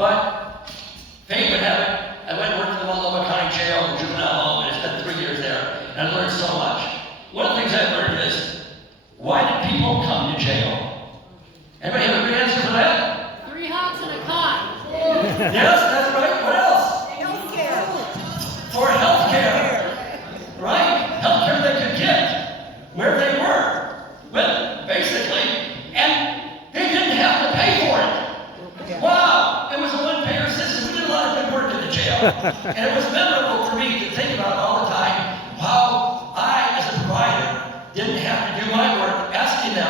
But fate would have it, I went and worked in the Multnomah County Jail and juvenile home, and I spent 3 years there, and I learned so much. One of the things I learned is, why did people come to jail? Anybody have a good answer for that? 3 hots and a cot. Yes, that's right. What else? Healthcare. For healthcare. Right? Healthcare they could get where they were. Well, basically, and they didn't have to pay for it. Wow, it was a one-payer system. We did a lot of good work in the jail. And it was memorable for me to think about all the time how I, as a provider, didn't have to do my work asking them,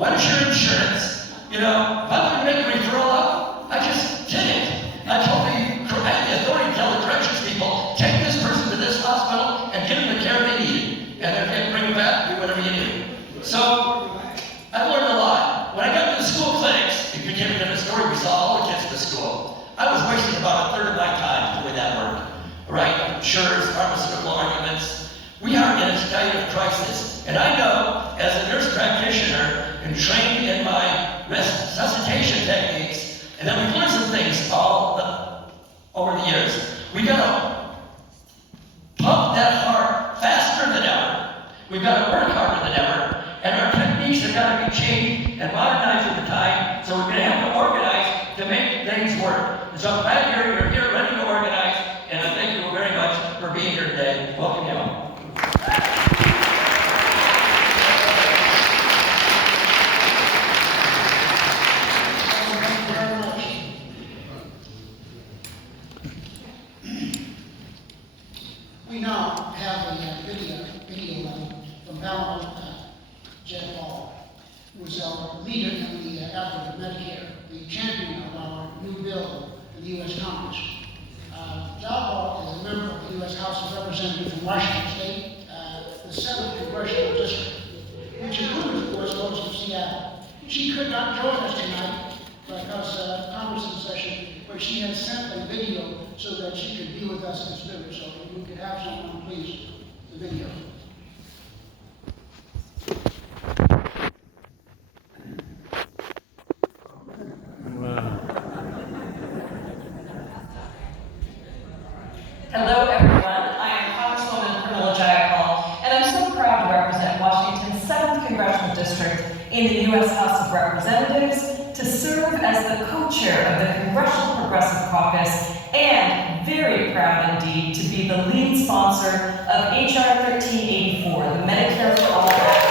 what is your insurance? You know, if I wanted to make a referral out, I just did it. I told the authority to tell the corrections people, take this person to this hospital and give them the care they need. And then they bring them back, do whatever you do. So, I learned a lot. When I got to the school clinics, it became a different story. We saw all the kids in the school. I was wasting about 1/3 of my time doing that work. Right? Insurers, pharmaceutical arguments. We are in a state of crisis. And I know, as a nurse practitioner and trained in my resuscitation techniques, and then we've learned some things over the years. We gotta pump that heart faster than ever. We've got to work harder than ever. And our techniques have got to be changed and modernized with the time. So we're going to have to organize to make things work. And so I'm glad you're here ready to organize. And I thank you very much for being here today. Welcome you all. We now have a video from Belmont, Jen Paul, who is our leader in the effort of Medicare, the champion of our new bill in the U.S. Congress. Jen Paul is a member of the U.S. House of Representatives from Washington State, the 7th Congressional District, which includes, of course, most of Seattle. She could not join us tonight because Congress is in session, but she has sent a video so that she could be with us in spirit. So if we could have someone, please, the video. Hello, everyone. I am Congresswoman Pramila Jayapal, and I'm so proud to represent Washington's 7th Congressional District in the U.S. House of Representatives to serve as the co-chair of the Congressional Progressive Caucus, and very proud indeed to be the lead sponsor of H.R. 1384, the Medicare for All Act.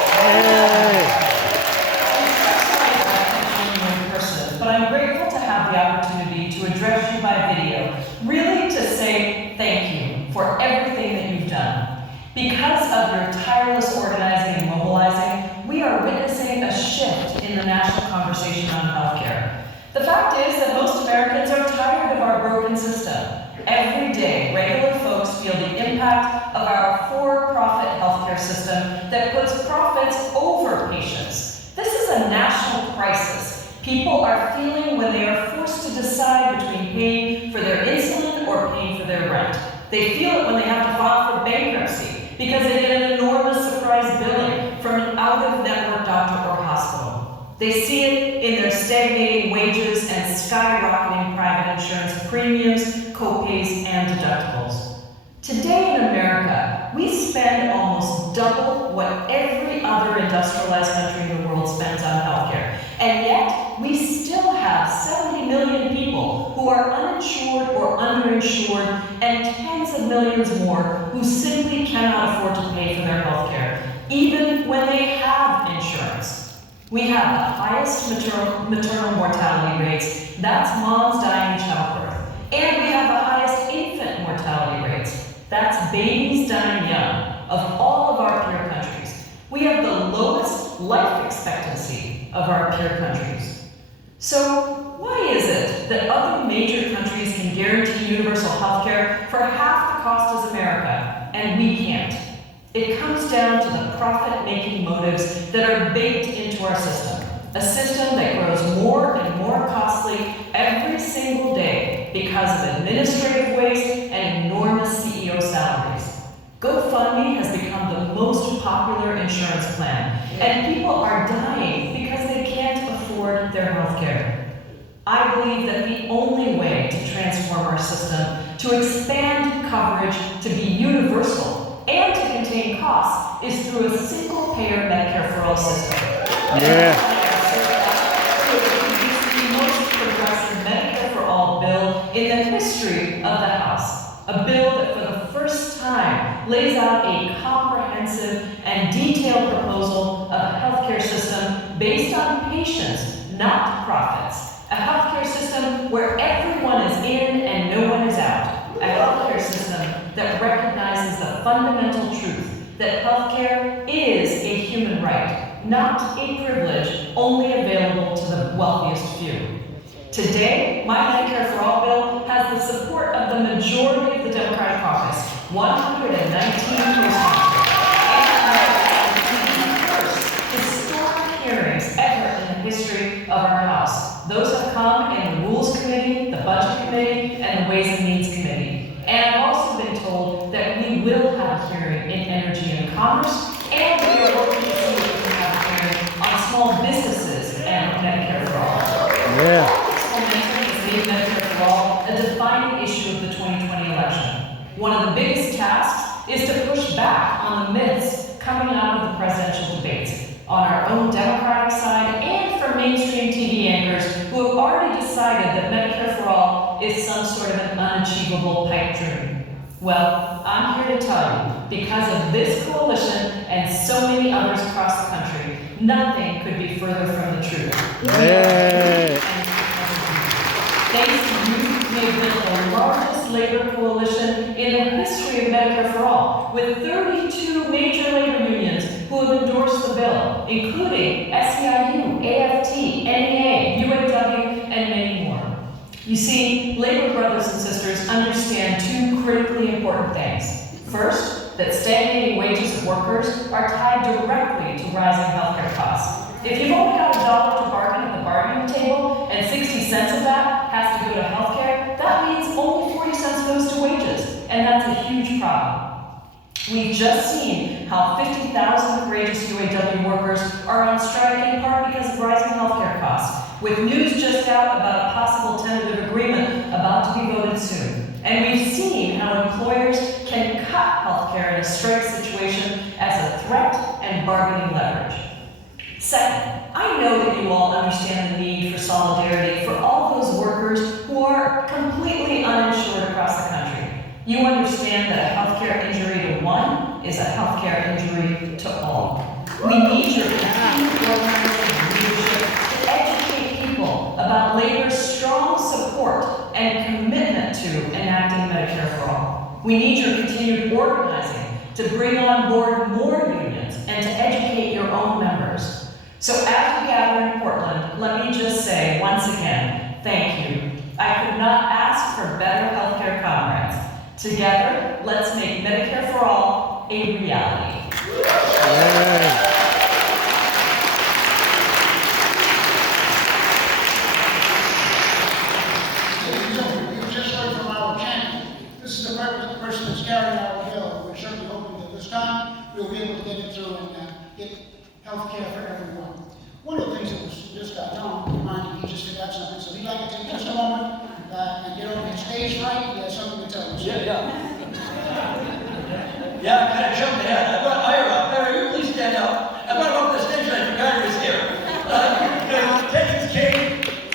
But I'm grateful to have the opportunity to address you by video, really to say thank you for everything that you've done. Because of your tireless organizing and mobilizing, we are witnessing a shift in the national conversation on healthcare. The fact is that most Americans are tired of our broken system. Every day, regular folks feel the impact of our for-profit healthcare system that puts profits over patients. This is a national crisis. People are feeling when they are forced to decide between paying for their insulin or paying for their rent. They feel it when they have to file for bankruptcy because they get an enormous surprise billing from an out-of-network doctor or hospital. They see it in their stagnating wages and skyrocketing private insurance premiums, co-pays, and deductibles. Today in America, we spend almost double what every other industrialized country in the world spends on healthcare. And yet, we still have 70 million people who are uninsured or underinsured, and tens of millions more who simply cannot afford to pay for their health care, even when they have insurance. We have the highest maternal mortality rates, that's moms dying in childbirth, and we have the highest infant mortality rates, that's babies dying young, of all of our peer countries. We have the lowest life expectancy of our peer countries. So why is it that other major countries can guarantee universal health care for half the cost as America, and we can't? It comes down to the profit-making motives that are baked into our system, a system that grows more and more costly every single day because of administrative waste and enormous CEO salaries. GoFundMe has become the most popular insurance plan, and people are dying because they can't afford their health care. I believe that the only way to transform our system, to expand coverage, to be universal, and to contain costs is through a single-payer Medicare for all system. Yeah. The most progressive Medicare for all bill in the history of the House. A bill that for the first time lays out a comprehensive and detailed proposal of a healthcare system based on patients, not profits. A healthcare system where everyone is in and no one is out. A healthcare system that recognizes the fundamental truth that healthcare is a human right, not a privilege only available to the wealthiest few. Today, my Medicare for All bill has the support of the majority of the Democratic caucus, 119 co-sponsors, and the first historic hearings ever in the history of our House. Those have come in the Rules Committee, the Budget Committee, and the Ways and Means Committee. And I've also been told that we will have a hearing in Energy and Commerce, and we are working to see if we can have a hearing on small businesses and Medicare for All. Yeah. Medicare for All a defining issue of the 2020 election. One of the biggest tasks is to push back on the myths coming out of the presidential debates on our own Democratic side and from mainstream TV anchors who have already decided that Medicare for All is some sort of an unachievable pipe dream. Well, I'm here to tell you, because of this coalition and so many others across the country, nothing could be further from the truth. Yeah. Thanks to you, we have built the largest labor coalition in the history of Medicare for All, with 32 major labor unions who have endorsed the bill, including SEIU, AFT, NEA, UAW, and many more. You see, labor brothers and sisters understand two critically important things. First, that stagnating wages of workers are tied directly to rising healthcare costs. If you've only got $1 to bargain at the bargaining table, and 60 cents of that has to go to healthcare, that means only 40 cents goes to wages, and that's a huge problem. We've just seen how 50,000 courageous UAW workers are on strike in part because of rising healthcare costs, with news just out about a possible tentative agreement about to be voted soon. And we've seen how employers can cut healthcare in a strike situation as a threat and bargaining leverage. Second, I know that you all understand the need for solidarity for all those workers who are completely uninsured across the country. You understand that a healthcare injury to one is a healthcare injury to all. We need your continued organizing and leadership to educate people about labor's strong support and commitment to enacting Medicare for All. We need your continued organizing to bring on board more unions and to educate your own members. So as we gather in Portland, let me just say once again, thank you. I could not ask for better healthcare comrades. Together, let's make Medicare for All a reality. Yeah. We've just heard from our champion. This is the person that's carrying our bill. We're certainly hoping that this time we'll be able to get it through and get health care for everyone. One of the things that was just got done reminded me just about something, so we'd like to take just a moment and get over his stage right. He has something to tell us. Yeah, I kind of jumped ahead. I brought Ira up. Ira, you please stand up. I brought him up to the stage and I forgot he was here. Texas King.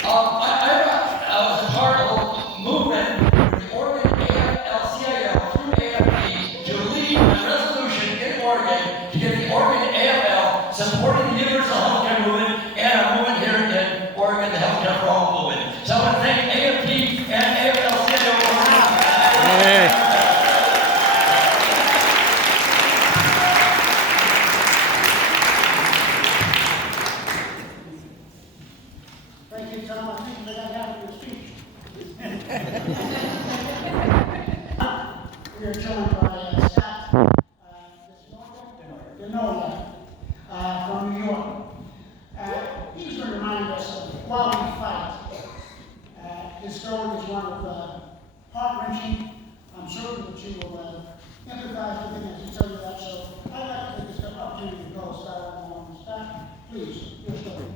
Ira was a part of a movement with the Oregon AFL-CIO through AFP to lead a resolution in Oregon to get the Oregon AFL supporting the universal healthcare movement and our movement here in Oregon, the Healthcare for All movement. So I want to thank AFP and AFL-CIO for Yeah. Thank you, Tom. I think that I have your speech. We are joined by Scott Denoya from New York. He's going to remind us of why we fight. His story is one of heart-wrenching. I'm certain that you will empathize with him as he tells you that. So I'd like to take this opportunity to go start on Scott. Please, your story.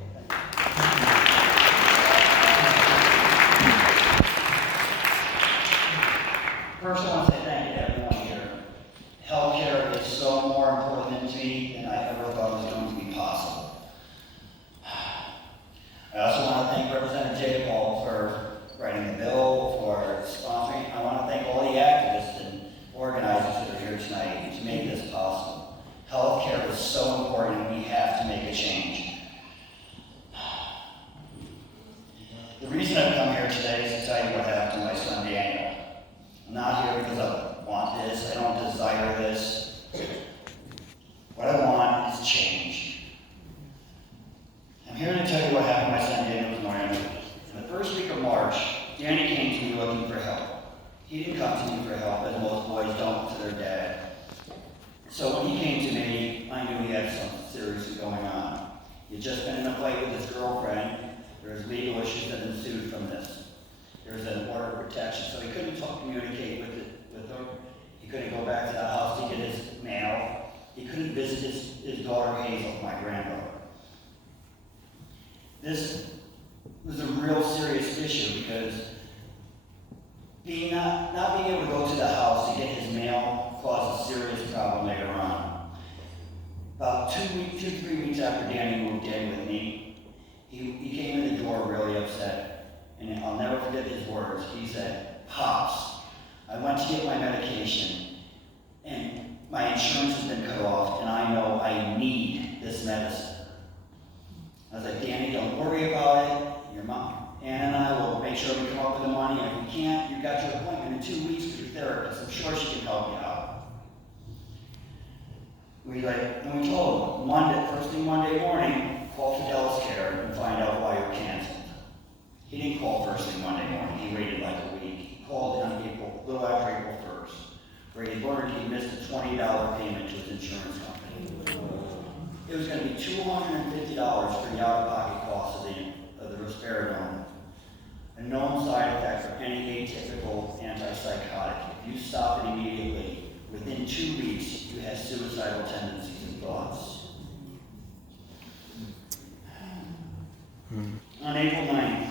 thank Representative Jay Paul for writing the bill, for sponsoring. I want to thank all the activists and organizers that are here tonight to make this possible. Healthcare is so important and we have to make a change. The reason I've come here today is to tell you what happened to my son Daniel. I'm not here because I want this, I don't desire this. What I want is change. I'm here to tell you what happened to my son Daniel this morning. In the first week of March, Danny came to me looking for help. He didn't come to me for help, as most boys don't to their dad. So when he came to me, I knew he had something serious going on. He had just been in a fight with his girlfriend. There was legal issues that ensued from this. There was an order of protection, so he couldn't communicate with her. He couldn't go back to the house to get his mail. He couldn't visit his daughter Hazel, my granddaughter. This was a real serious issue because not being able to go to the house to get his mail caused a serious problem later on. About 3 weeks after Danny moved in with me, he came in the door really upset, and I'll never forget his words. He said, "Pops, I went to get my medication, and my insurance has been cut off, and I know I need this medicine." I was like, "Danny, don't worry about it. Your mom, Ann and I will make sure we come up with the money. If we can't, you've got your appointment in 2 weeks with your therapist. I'm sure she can help you out." We told him, first thing Monday morning, call Fidelis Care and find out why you're canceled. He didn't call first thing Monday morning. He waited like a week. He called on a little after April 1st, where he learned he missed a $20 payment to his insurance company. It was going to be $250 for the out-of-pocket cost of the risperidone, a known side effect for any atypical antipsychotic. If you stop it immediately, within 2 weeks, you have suicidal tendencies and thoughts. On April 9th,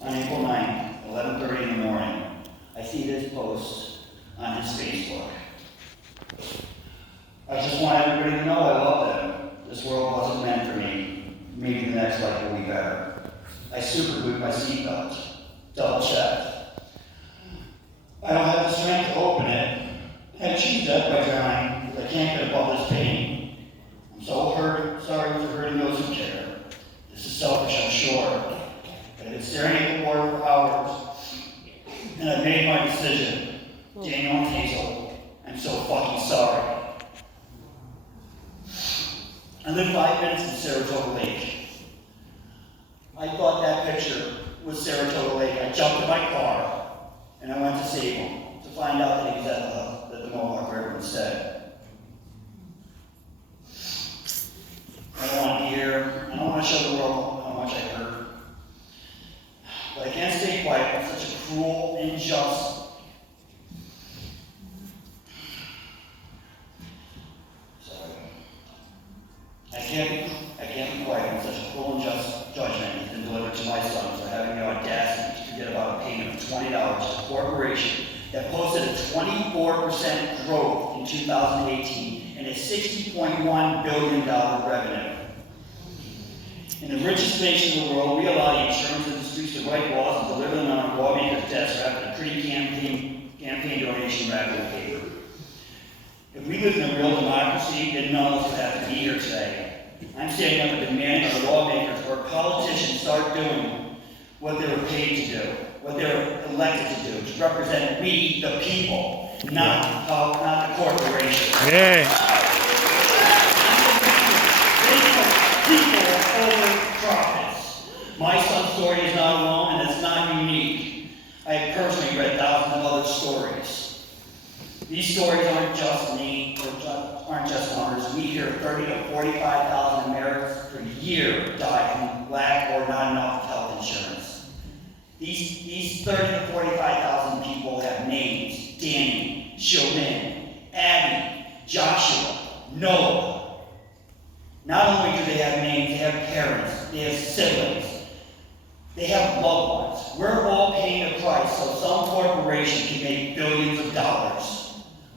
on April 9th, 11:30 in the morning, I see this post on his Facebook. "I just want everybody to know I love them. This world wasn't meant for me. Maybe the next life will be better. I super glued my seatbelt. Double checked. I don't have the strength to open it. I achieved that by drowning because I can't get above this pain. I'm so sorry for hurting those who care. This is selfish, I'm sure. But I've been staring at the water for hours, and I've made my decision. Daniel and Hazel, I'm so fucking sorry." I live 5 minutes from Saratoga Lake. I thought that picture was Saratoga Lake. I jumped in my car, and I went to save him, to find out that he was at the Mohawk River instead. I don't want to be here. I don't want to show the world how much I hurt. But I can't stay quiet. I'm such a cruel, unjust. I can't be quiet when such a cruel and just judgment has been delivered to my son for having the audacity to forget about a payment of $20 to a corporation that posted a 24% growth in 2018 and a $60.1 billion revenue. In the richest nation in the world, we allow the insurance industries to write laws and deliver them on our lawmakers' desks wrapped in a pretty campaign donation wrapping paper. If we lived in a real democracy, then none of us would have to be here today. I'm standing up and demanding our lawmakers or politicians start doing what they were paid to do, what they were elected to do, to represent we, the people, not the corporation. Yeah. People over profits. My son's story is not alone, and it's not unique. I have personally read thousands of other stories. These stories aren't just me, aren't just numbers. We hear 30 to 45,000 Americans per year die from lack or not enough health insurance. These 30 to 45,000 people have names: Danny, Chauvin, Abby, Joshua, Noah. Not only do they have names, they have parents, they have siblings, they have loved ones. We're all paying a price so some corporation can make billions of dollars.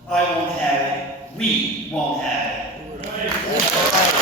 I won't have it. We won't have it.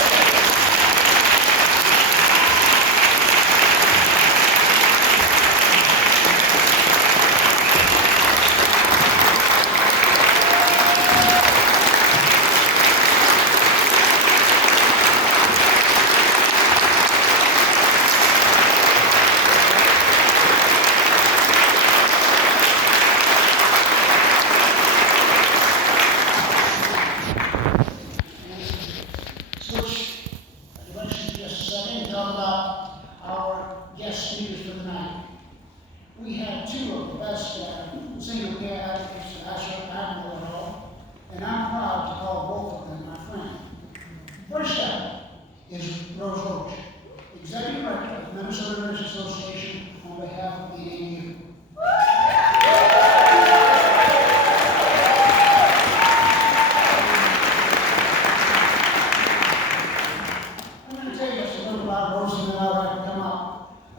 Rose Roach, Executive Director of the Minnesota Nurses Association, on behalf of the ANU. I'm going to tell you just a little about Rose and then I'll let her come up.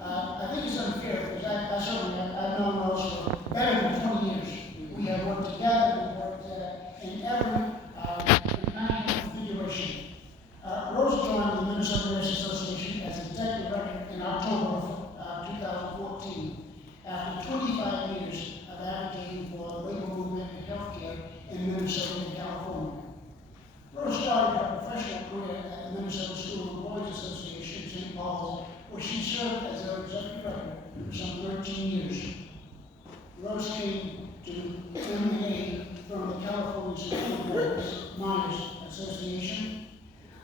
I think it's unfair because I certainly I've known Rose for better than 20 years. We have worked together, we've worked in every kind of configuration. Rose joined the Minnesota Nurses Association as Executive Director in October of 2014 after 25 years of advocating for the labor movement and healthcare in Minnesota and California. Rose started her professional career at the Minnesota School Employees Association, St. Paul's, where she served as their executive director for some 13 years. Rose came to MMA from the California School Miners Association,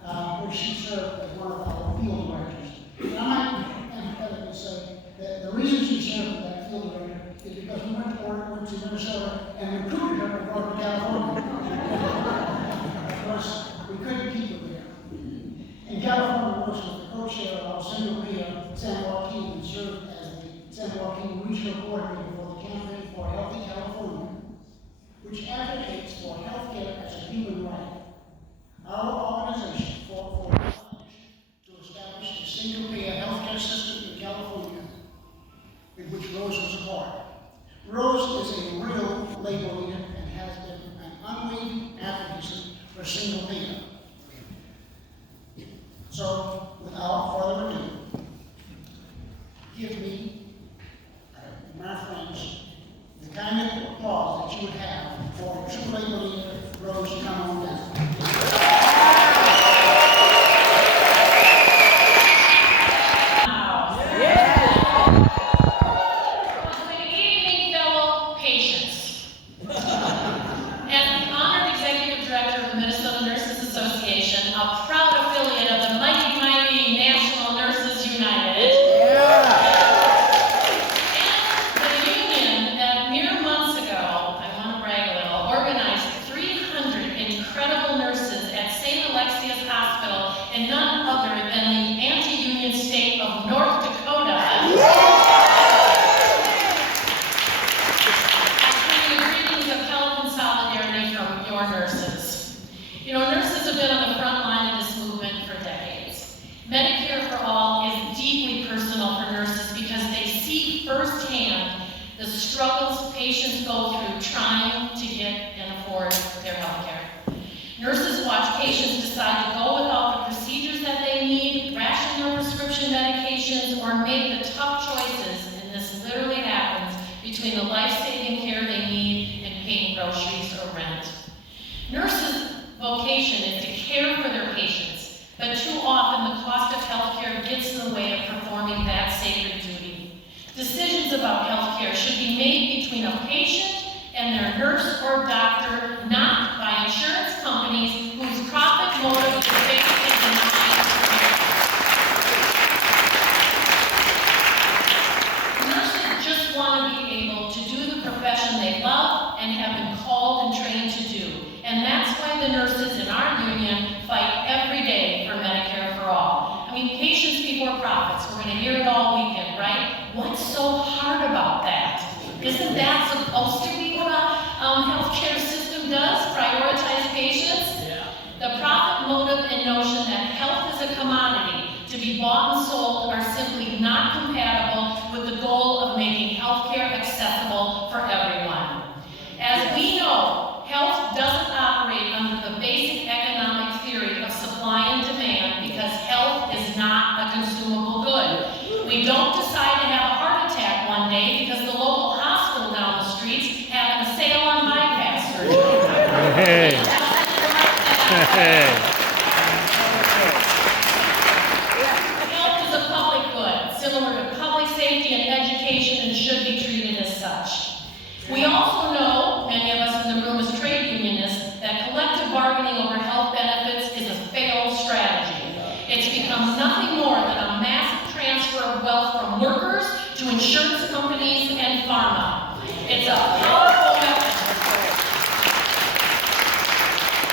where she served as one of our field directors. And I might emphatically say that the reason she served as that field director is because we went to Minnesota and recruited her to go to California. Of course, we couldn't keep her there. In California, Rose was the co-chair of our single PIA, San Joaquin, and served as the San Joaquin Regional Coordinator for the Campaign for a Healthy California, which advocates for healthcare as a human right. Our organization fought for to establish a single payer healthcare system in California, in which Rose was a part. Rose is a real labor leader and has been an unwavering advocacy for single payer. So, without further ado, give me, my friends, the kind of applause that you would have for a true labor leader, Rose, come on down.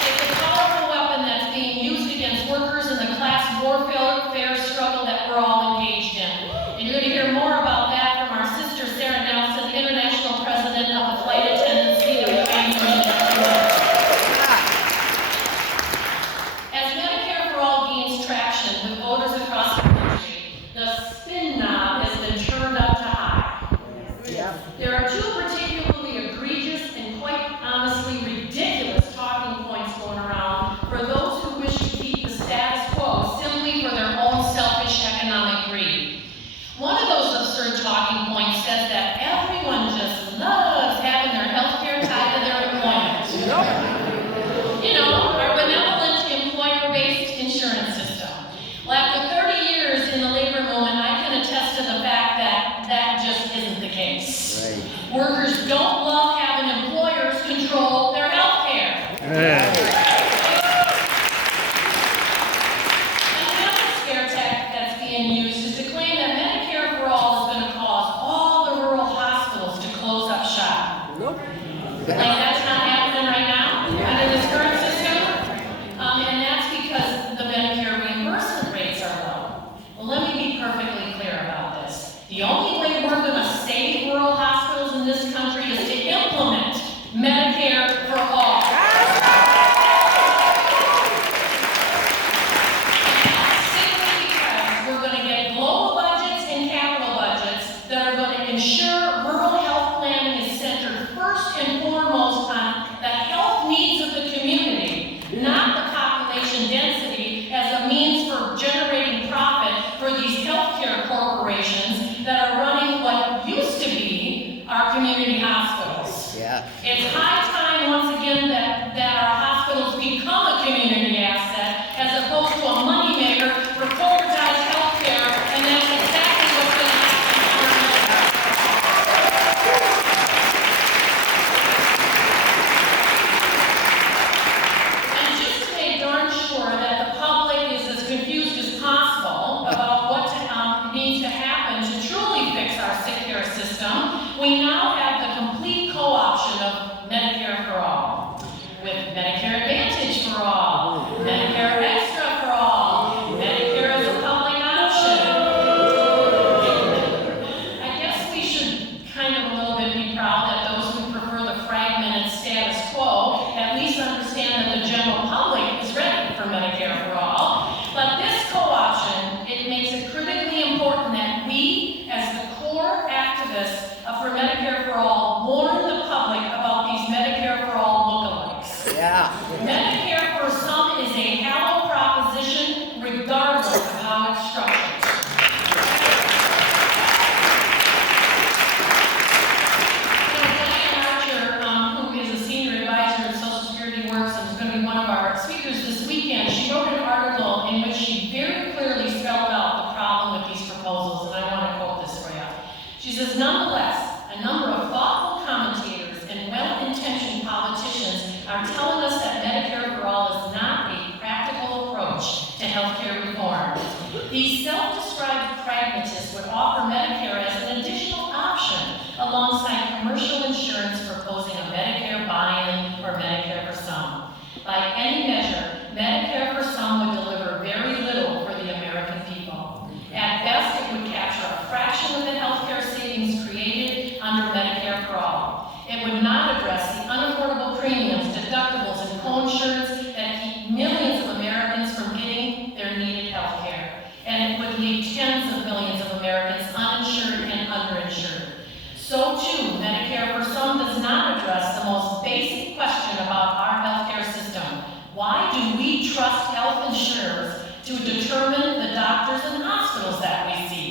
It's a powerful weapon that's being used against workers in the class warfare care struggle that we're all engaged in. And you're going to hear more about that from our sister Sarah Nelson, International President of the Flight Attendants League of Transmission. As Medicare for All gains traction with voters across the country, the spin knob has been turned up to high. There are two particularly egregious and quite honestly ridiculous talking points going around for those who wish to keep the status quo simply for their own selfish economic greed. One of those absurd talking points says that everyone just loves having their health care tied to their employment. You know, our benevolent employer-based insurance system. Well, after 30 years in the labor movement, I can attest to the fact that that just isn't the case. Workers don't love having employers control their health care. Another scare tactic that's being used is to claim that Medicare for All is going to cause all the rural hospitals to close up shop. Like that's not happening right now under this current system. And that's because the Medicare reimbursement rates are low. Well, let me be perfectly clear about this. The only way we're going to save rural hospitals in this country is to implement Medicare for All. Simply because we're going to get global budgets and capital budgets that are going to ensure rural health planning is centered first and foremost on the health needs of the community, not the population density as a means for generating profit for these healthcare corporations that are running what used to be our community hospitals. It's high time once again that our hospitals become a community asset as opposed to a moneymaker for corporatized healthcare, and that's exactly what's going to happen. And just to make darn sure that the public is as confused as possible about what needs to happen to truly fix our sick care system, we now have the complete co-option of Medicare for All, with Medicare Advantage for all, Medicare Extra for all, Medicare as a public option. I guess we should kind of a little bit be proud that those who prefer the fragmented status quo at least understand that the general public is ready for Medicare for All. But this co-option, it makes it critically important that we, as the core activists for Medicare for All, warn the public about these Medicare for All lookalikes. Medicare for some is a hallowed proposition regardless of how it's structured. Diane Archer, who is a senior advisor in Social Security Works and is going to be one of our speakers this weekend, she wrote an article in which she very clearly spelled out the problem with these proposals, and I want to quote this for you. She says, nonetheless, a number of thoughtful commentators and well-intentioned politicians are telling us that Medicare for All is not a practical approach to healthcare reform. These self-described pragmatists would offer Medicare as an additional option alongside commercial insurance proposing a Medicare buy-in or Medicare for some. By any measure, Medicare for some would deliver very little for the American people. At best, it would capture a fraction of the healthcare savings created under Medicare for All. It would not address the unaffordable premiums, deductibles, and co-insurance that keep millions of Americans from getting their needed health care. And it would leave tens of millions of Americans uninsured and underinsured. So too, Medicare for some does not address the most basic question about our healthcare system. Why do we trust health insurers to determine the doctors and hospitals that we see?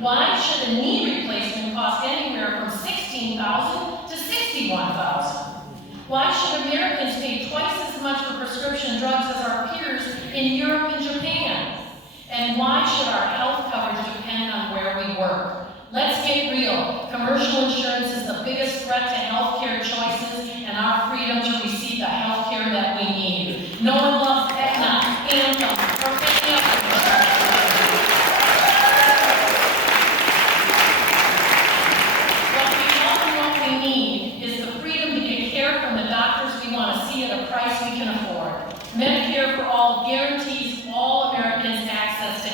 Why should a knee replacement cost anywhere from $16,000 to $61,000? Why should Americans pay twice as much for prescription drugs as our peers in Europe and Japan? And why should our health coverage depend on where we work? Let's get real. Commercial insurance is the biggest threat to healthcare choices and our freedom to receive the healthcare that we need. No one loves Aetna, Anthem, or any other insurance. What we need is the freedom to get care from the doctors we want to see at a price we can afford. Medicare for All guarantees all Americans access to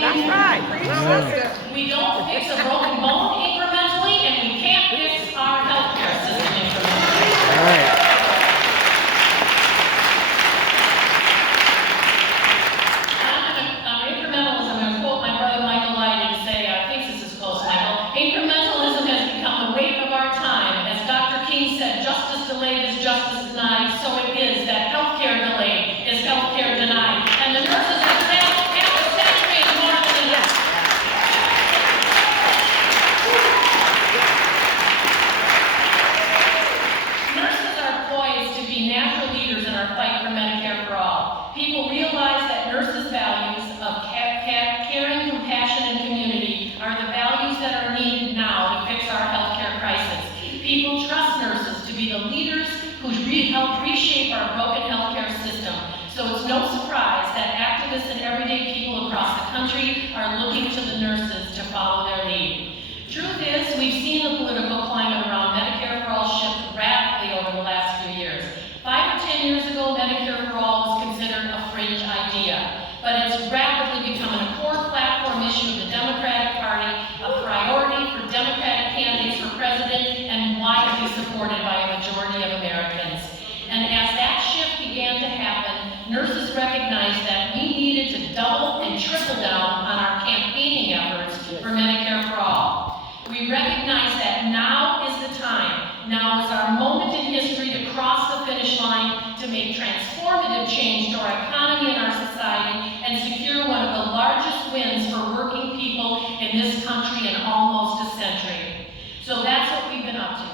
That's right. We don't fix a broken bone incrementally, and we can't fix our healthcare system incrementally. All right. Incrementalism, I'm going to quote my brother Michael Lyden to say, I think this is close, Michael. Incrementalism has become the wave of our time. As Dr. King said, justice delayed is justice denied. So it is that healthcare delayed is healthcare denied. And the nurses have the same rate more than enough. Nurses are poised to be natural leaders in our fight for Medicare for all. People realize that nurses' values of caring, compassion, and community are the values that are needed now to fix our healthcare crisis. People trust nurses to be the leaders who help reshape our broken healthcare system. So it's no surprise that activists and everyday people across the country are looking to the nurses to follow their lead. Truth is, we've seen the political climate around Medicare for all shift rapidly over the last few years. 5 or 10 years ago, Medicare for all was considered a fringe idea, but it's rapidly becoming a core platform issue of the Democratic Party, a priority for Democratic candidates for president, and widely supported by a majority of Americans. And as that shift began to happen, nurses recognized that we needed to double and triple down on our campaigning efforts for Medicare for all. We recognize that now is the time. Now is our moment in history to cross the finish line, to make transformative change to our economy and our society, and secure one of the largest wins for working people in this country in almost a century. So that's what we've been up to.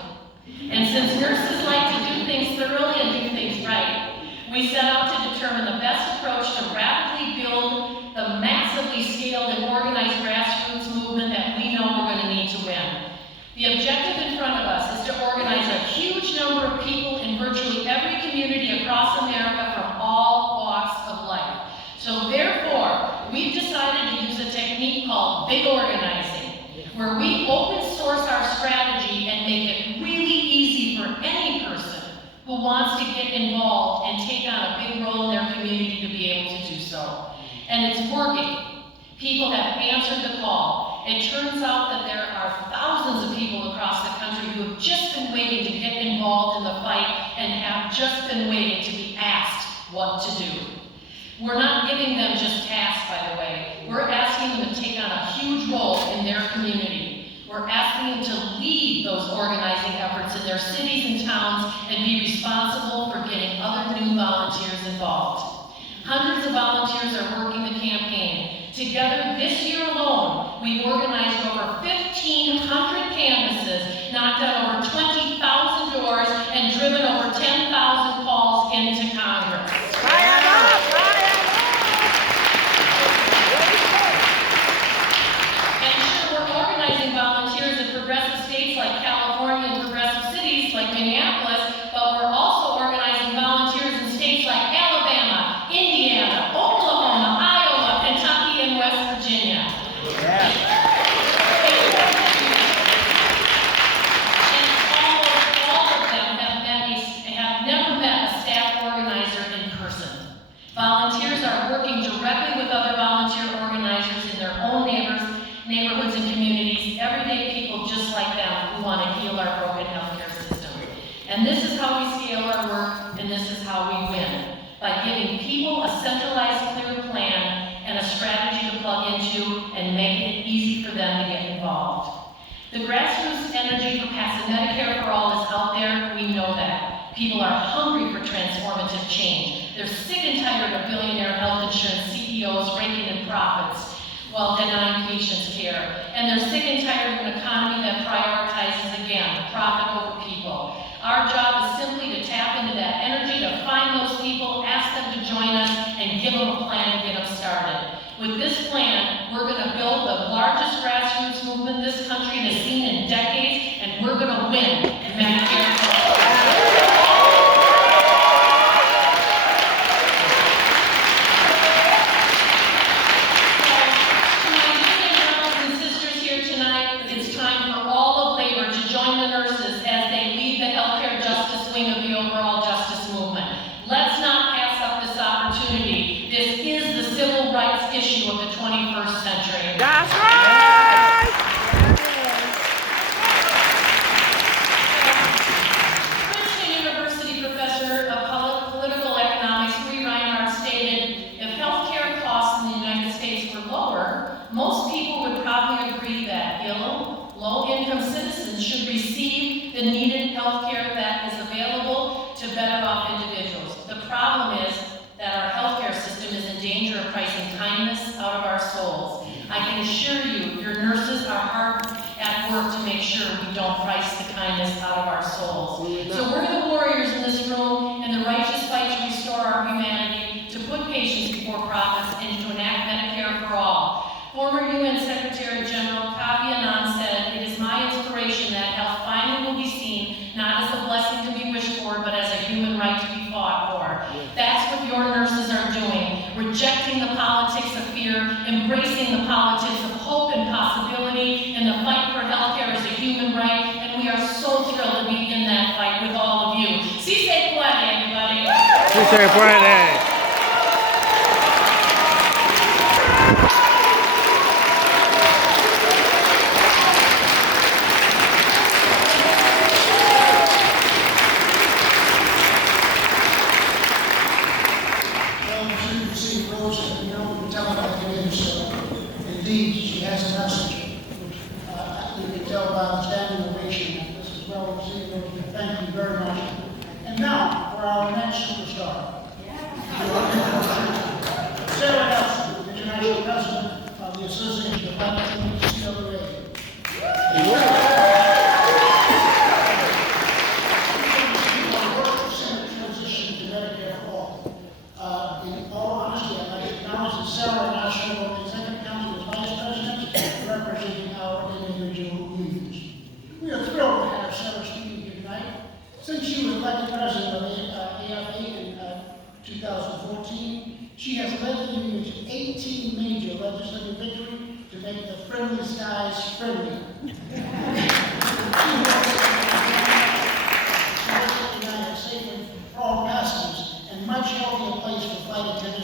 And since nurses like to do things thoroughly and do things right, we set out to determine the best approach to rapidly build the massively scaled and organized grassroots movement that we know we're going to need to win. The objective in front of us is to organize a huge number of people in virtually every community across America from all walks of life. So therefore, we've decided to use a technique called big organizing, where we open source our strategy and make it really easy for any person who wants to get involved and take on a big role in their community to be able to do so. And it's working. People have answered the call. It turns out that there are thousands of people across the country who have just been waiting to get involved in the fight and have just been waiting to be asked what to do. We're not giving them just tasks, by the way. We're asking them to take on a huge role in their community. We're asking them to lead those organizing efforts in their cities and towns and be responsible for getting other new volunteers involved. Hundreds of volunteers are working the campaign. Together, this year alone, we've organized over 1,500 canvases, knocked on over 20,000 doors, and driven over 10,000 calls into Congress. And sure, we're organizing volunteers in progressive states like California and progressive cities like Minneapolis, but we're also organizing volunteers in states like Alabama, Indiana, Oklahoma, Iowa, Kentucky, and West Virginia. And all of them have never met a staff organizer in person. Volunteers are working directly with other volunteer organizers in their own neighborhoods and communities, everyday people just like them who want to heal our broken healthcare system. And this is how we scale our work, and this is how we win, by giving people a centralized, clear plan and a strategy to plug into and making it easy for them to get involved. The grassroots energy for passing Medicare for all is out there, we know that. People are hungry for transformative change. They're sick and tired of billionaire health insurance CEOs raking in profits while denying patients care. And they're sick and tired of an economy that prioritizes, again, profit over people. Our job is simply to tap into that energy, to find those people, ask them to join us, and give them a plan to get them started. With this plan, we're going to build the largest grassroots movement this country has seen in decades, and we're going to win Medicare for all. Issue of the 21st century. training. That's right! Princeton University professor of political economics, Marie Reinhardt, stated, if healthcare costs in the United States were lower, most people would probably agree that ill, low-income citizens should receive the needed healthcare that is available to better-off individuals. The problem is that our healthcare system is in danger of pricing kindness out of our souls. I can assure you, your nurses are hard at work to make sure we don't price the kindness out of our souls. So we're the warriors in this room in the righteous fight to restore our humanity, to put patients before profits, and to enact Medicare for all. Former UN Secretary General Kofi Annan said, it is my inspiration that health finally will be seen not as a blessing to be wished for, but as a human right to be fought for. That's what your nurses are doing, rejecting the politics of fear, embracing the politics of hope and possibility, and the fight for healthcare as a human right, and we are so thrilled to be in that fight with all of you. Si se puede, everybody. Sí se puede. Indeed, she has a message, which you can tell by the standing ovation that this is well received. Thank you very much. And now, for our next superstar. Sarah Nelson, International President of the Association of Black CWA. Transition to Medicare for all. In all honesty, I'd like to acknowledge that Sarah and I serve on the Executive Council as Vice President, representing our individual unions. We are thrilled to have Sarah speaking here tonight. Since she was elected president of AFA in 2014, she has led the union to 18 major legislative victories to make the friendly skies friendly. Safer for all passengers and much healthier place for flight attendants